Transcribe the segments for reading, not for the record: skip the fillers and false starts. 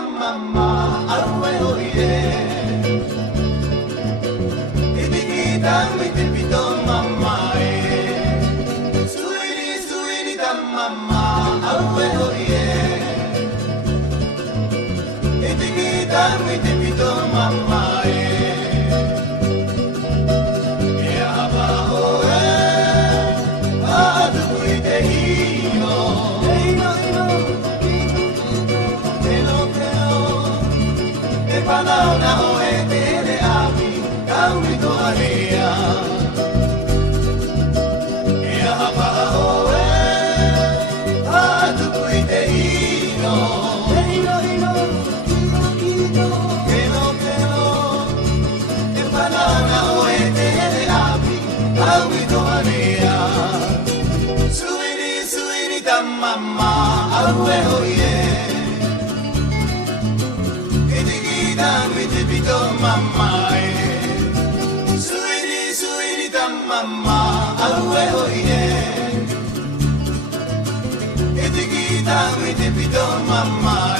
mama awe oye Ibigita wite pito mama Suini ta mama awe oye Ibigita wite pito mama Panauna oe tere ami kaumi to area Ea hapa oe atu kuite ino Keno E panauna oe tere ami kaumi to area Suini ta mama awe oye With the mama, sweetie, the mama, away, oh yeah. It's the guitar with the bit of mama.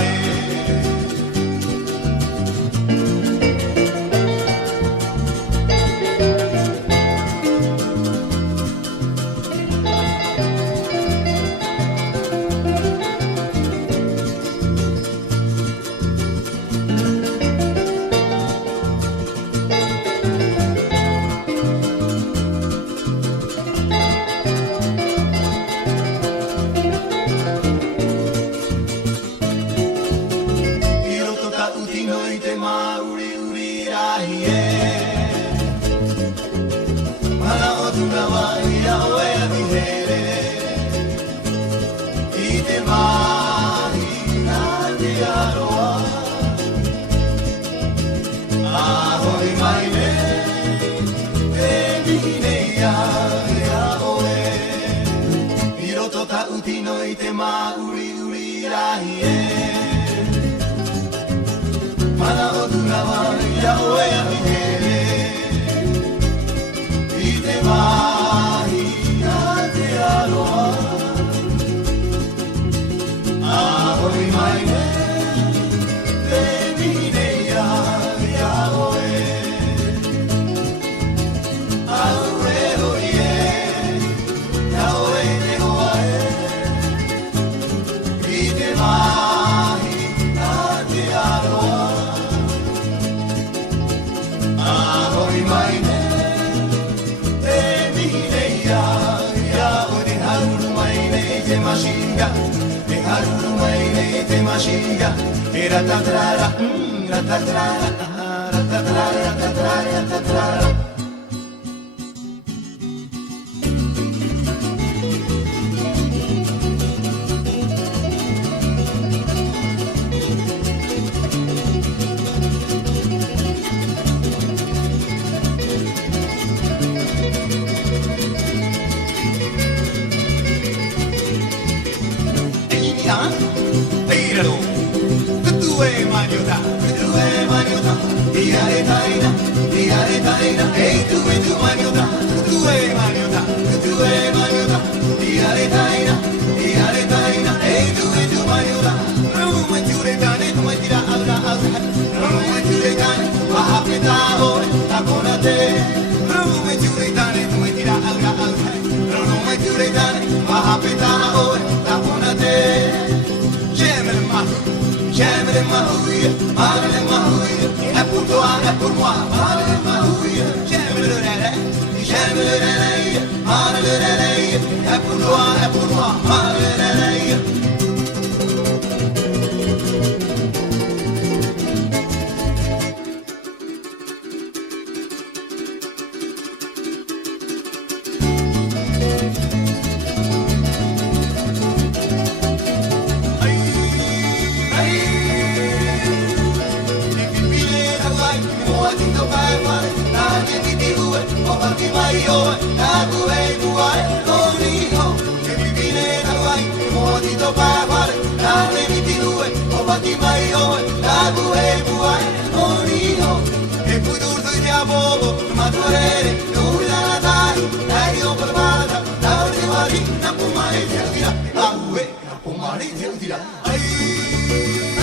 Ay,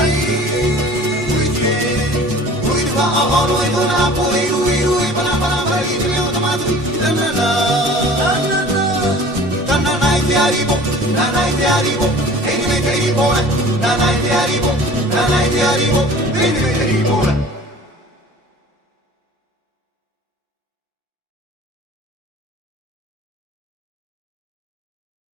ay, ono e tona po iru iru e pana pana bari te o tamatu tanana tanana te arrivo e ni me te arrivo tanana te arrivo veni me te arrivo